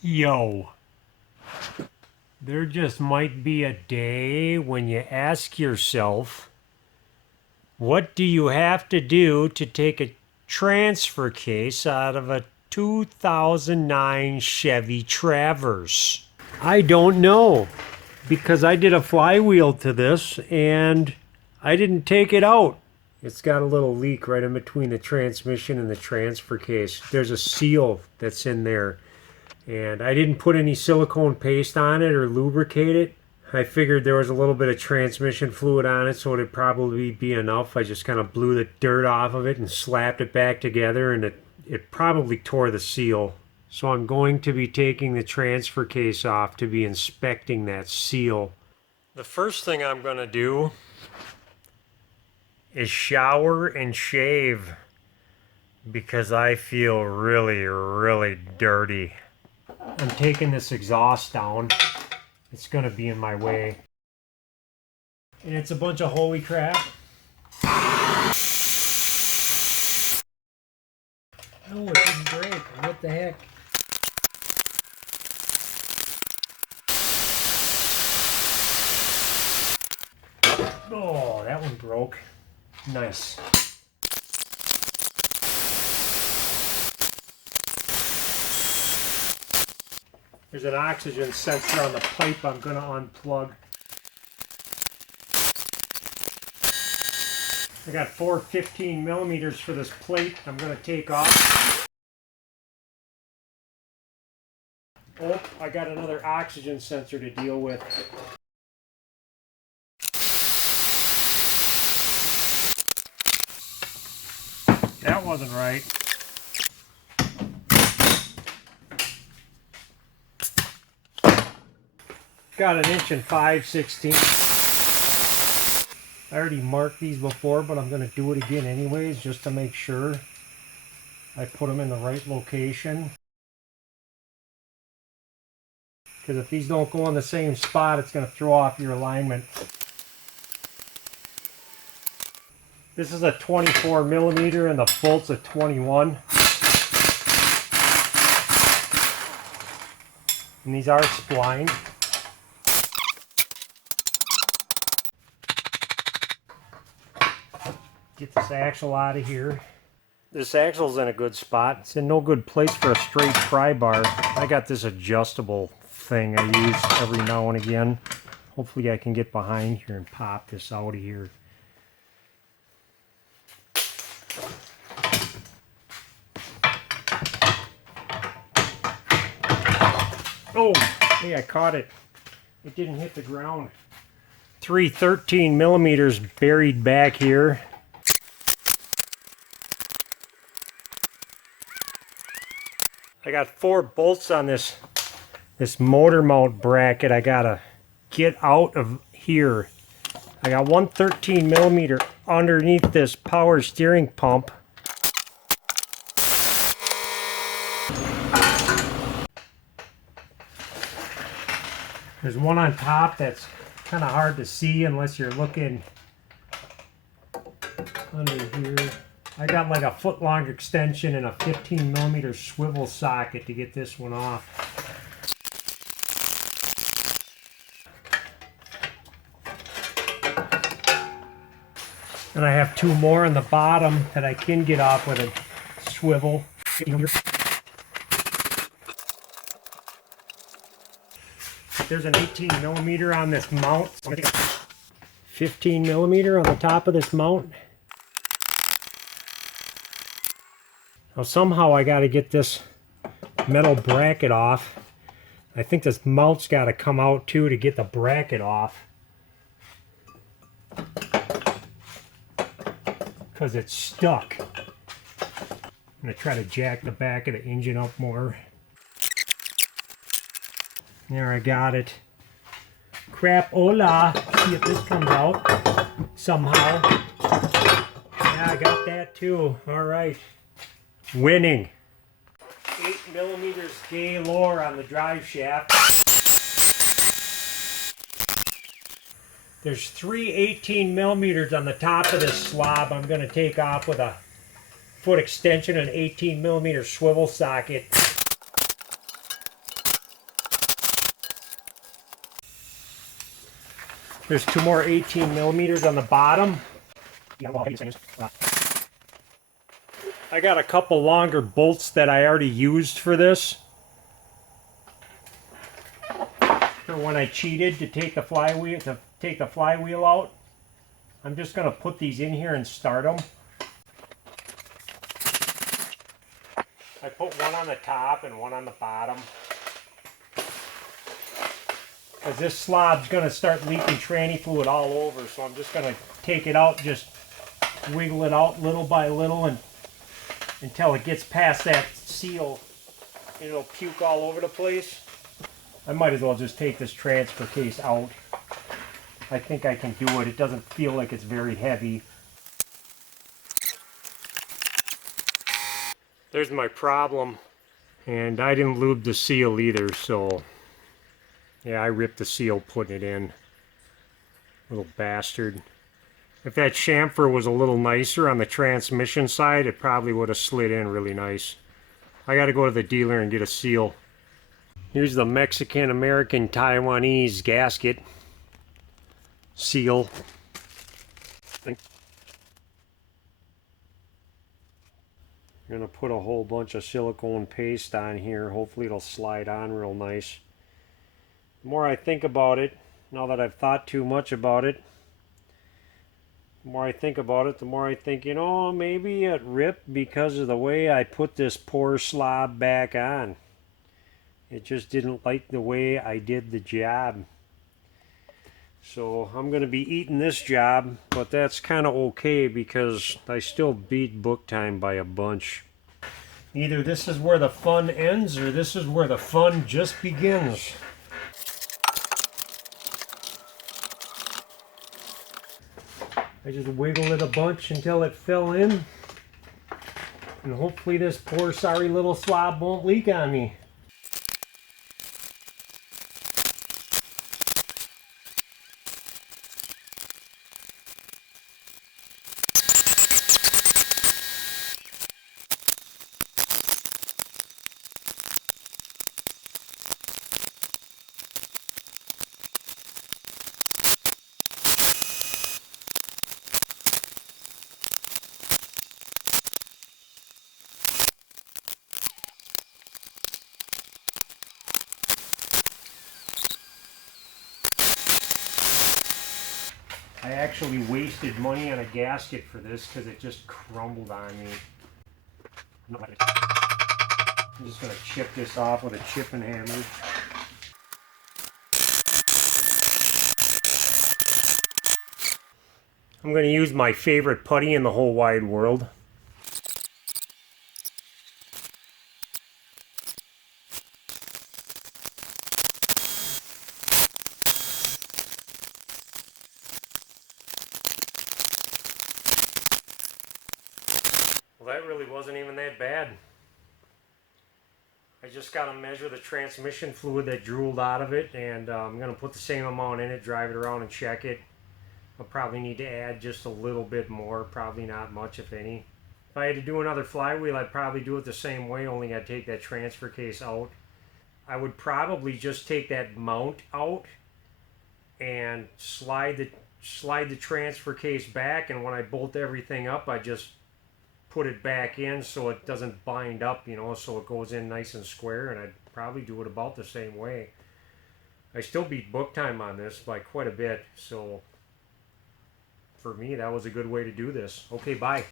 Yo, there just might be a day when you ask yourself, what do you have to do to take a transfer case out of a 2009 Chevy Traverse? I don't know, because I did a flywheel to this and I didn't take it out. It's got a little leak right in between the transmission and the transfer case. There's a seal that's in there. And I didn't put any silicone paste on it or lubricate it. I figured there was a little bit of transmission fluid on it, so it'd probably be enough. I just kind of blew the dirt off of it and slapped it back together, and it probably tore the seal. So I'm going to be taking the transfer case off to be inspecting that seal. The first thing I'm going to do is shower and shave because I feel really, really dirty. I'm taking this exhaust down. It's going to be in my way. And it's a bunch of holy crap. Oh, it didn't break. What the heck? Oh, that one broke. Nice. There's an oxygen sensor on the pipe I'm going to unplug. I got 4 15 millimeters for this plate I'm going to take off. Oh, I got another oxygen sensor to deal with. That wasn't right. Got 1 5/16 inch. I already marked these before, but I'm going to do it again anyways, just to make sure I put them in the right location. Because if these don't go in the same spot, it's going to throw off your alignment. This is a 24 millimeter and the bolt's a 21. And these are splined. Get this axle out of here. This axle's in a good spot. It's in no good place for a straight pry bar. I got this adjustable thing I use every now and again. Hopefully I can get behind here and pop this out of here. Oh, hey, I caught it. It didn't hit the ground. 3 13 millimeters buried back here. I got 4 bolts on this motor mount bracket I gotta get out of here. I got 1 13 millimeter underneath this power steering pump. There's one on top that's kind of hard to see unless you're looking under here. I got like a 1-foot-long extension and a 15 millimeter swivel socket to get this one off. And I have 2 more on the bottom that I can get off with a swivel. There's an 18 millimeter on this mount. 15 millimeter on the top of this mount. Now somehow I got to get this metal bracket off. I think this mount's got to come out too to get the bracket off. Because it's stuck. I'm going to try to jack the back of the engine up more. There, I got it. Crap-ola. See if this comes out somehow. Yeah, I got that too. All right. Winning. 8 millimeters galore on the drive shaft. There's 3 18 millimeters on the top of this slob I'm going to take off with a foot extension and 18 millimeter swivel socket. There's 2 more 18 millimeters on the bottom. I got a couple longer bolts that I already used for this. For when I cheated to take the flywheel out. I'm just going to put these in here and start them. I put one on the top and one on the bottom. Because this slob's going to start leaking tranny fluid all over, so I'm just going to take it out, just wiggle it out little by little and until it gets past that seal. It'll puke all over the place. I might as well just take this transfer case out. I think I can do it. It doesn't feel like it's very heavy. There's my problem. And I didn't lube the seal either, so yeah, I ripped the seal putting it in. Little bastard. If that chamfer was a little nicer on the transmission side, it probably would have slid in really nice. I gotta go to the dealer and get a seal. Here's the Mexican, American, Taiwanese gasket seal. I'm gonna put a whole bunch of silicone paste on here. Hopefully it'll slide on real nice. The more I think about it, now that I've thought too much about it, the more I think about it, the more I think, you know, maybe it ripped because of the way I put this poor slob back on. It just didn't like the way I did the job. So I'm going to be eating this job, but that's kind of okay because I still beat book time by a bunch. Either this is where the fun ends or this is where the fun just begins. I just wiggled it a bunch until it fell in. And hopefully this poor sorry little slob won't leak on me. I actually wasted money on a gasket for this because it just crumbled on me. I'm just going to chip this off with a chipping hammer. I'm going to use my favorite putty in the whole wide world. Well, that really wasn't even that bad. I just got to measure the transmission fluid that drooled out of it, and I'm going to put the same amount in it, drive it around and check it. I'll probably need to add just a little bit more, probably not much if any. If I had to do another flywheel, I'd probably do it the same way, only I'd take that transfer case out. I would probably just take that mount out and slide the transfer case back, and when I bolt everything up, I just put it back in so it doesn't bind up, you know, so it goes in nice and square, and I'd probably do it about the same way. I still beat book time on this by quite a bit, so for me that was a good way to do this. Okay, bye.